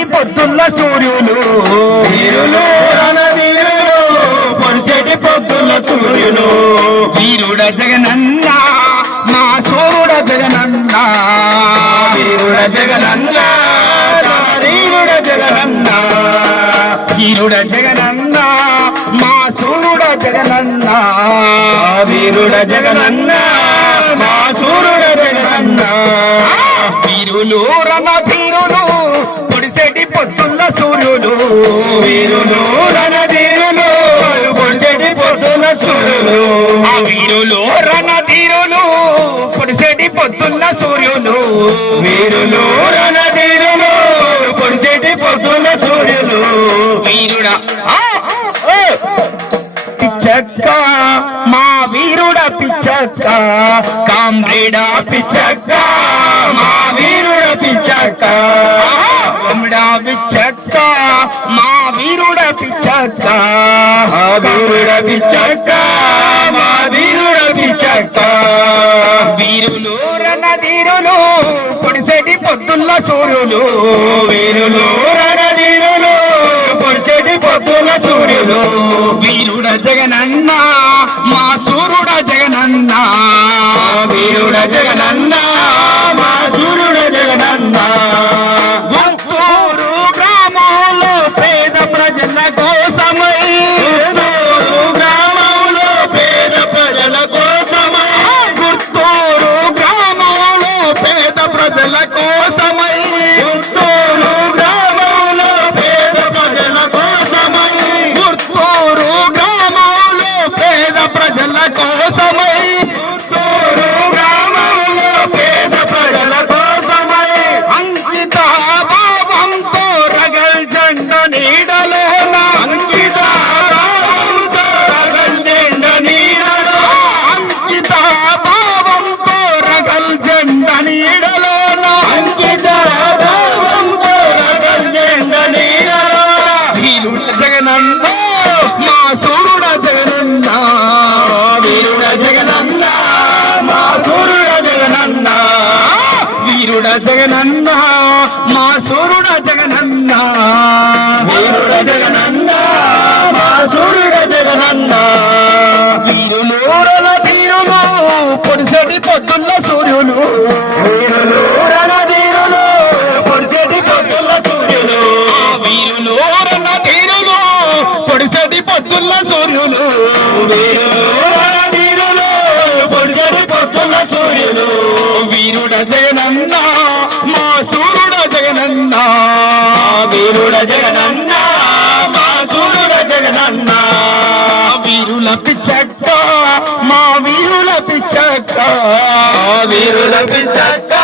పొడిసెటి పొద్దున్న సూర్యులు. వీరులు రణవీరులు పొడిచెటి పొద్దుల సూర్యులు. వీరుడ జగనన్న మా సూర్యుడ జగనన్న. వీరుడ జగనన్న వీరుడ జగనన్న. వీరుడ జగనన్న మా సూర్యుడ జగనన్న. వీరుడ జగనన్న మా సూర్యుడ జగనన్న. వీరులు రణ వీరులు రణధీరులు పొడిచెటి పొద్దుల సూర్యులు. ఆ వీరులు రణ పొడిసెటి పొద్దున్న సూర్యులు. వీరులు రణధీరులు సూర్యులు. వీరుడా పిచ్చక్క మా వీరుడ పిచ్చక్క కామ్రేడా పిచ్చక్క మా వీరుడ పిచ్చక్క. కామ్రేడా పిచ్చక్క పిచ్చక్క మా వీరుడ పిచ్చక్క మా వీరుడ పిచ్చక్క వీరులు రణధీరులు పొడిసెటి పొద్దుల్ల సూర్యులు. వీరులు రణధీరులు పొడిచెటి పొద్దుల సూర్యులు. వీరుడ జగనన్న మా సూర్యుడ జగనన్న. జగనన్నా వీరుల పిచ్చక్క మా వీరుల పిచ్చక్క వీరుల పిచ్చక్క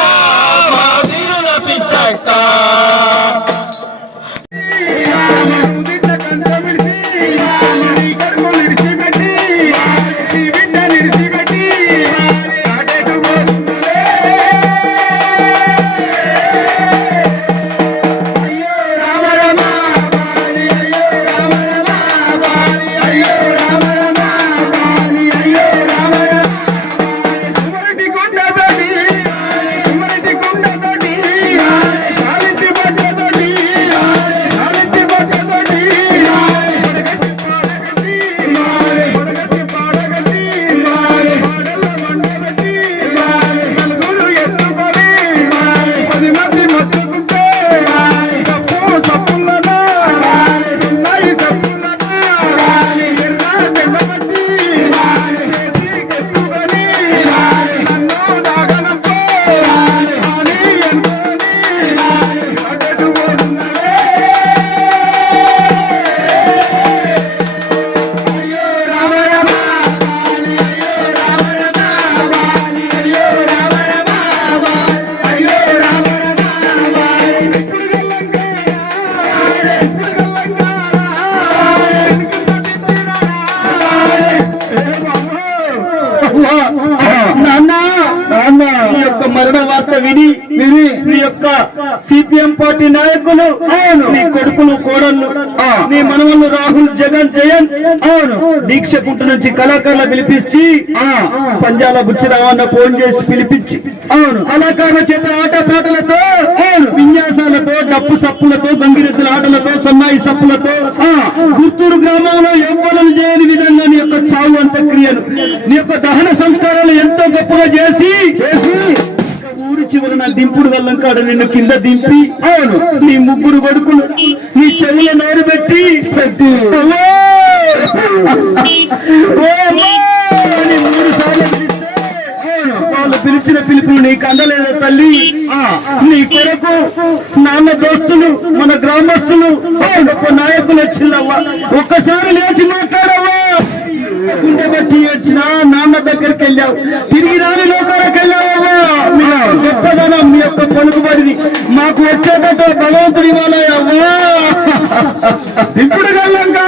నాన్న నాన్న ఈ యొక్క మరణ వార్త విని విని నీ యొక్క సిపిఎం పార్టీ నాయకులు అవును. నీ కొడుకులు కోడళ్ళు నీ మనవళ్ళు రాహుల్ జగన్ జయన్ అవును. దీక్షకుంట నుంచి కళాకారుల పిలిపించి పంజాల బుచ్చిరావన్న ఫోన్ చేసి పిలిపించి అవును. కళాకారుల చేత ఆట పాటలతో అవును. చేసి ఊరి చివరన దింపుడు వల్లం కాడ నిన్ను కింద దింపి అవును. నీ ముగ్గురు కొడుకులు నీ చెవుల నోరు పెట్టి పెట్టి. మూడు సార్లు పిలిస్తే వాళ్ళు పిలిచిన పిలుపులు నీకు అందలేదా తల్లి? నీ కొరకు నాన్న దోస్తులు మన గ్రామస్తులు గొప్ప నాయకులు వచ్చిందవ్వా. ఒక్కసారి లేచి మాట్లాడవ్వా. గుండె బట్టి వచ్చిన నాన్న దగ్గరికి వెళ్ళావు. తిరిగి రాని మాకు వచ్చేటట్టు భగవంతుడి వాళ్ళ ఇప్పుడు కల్లంగా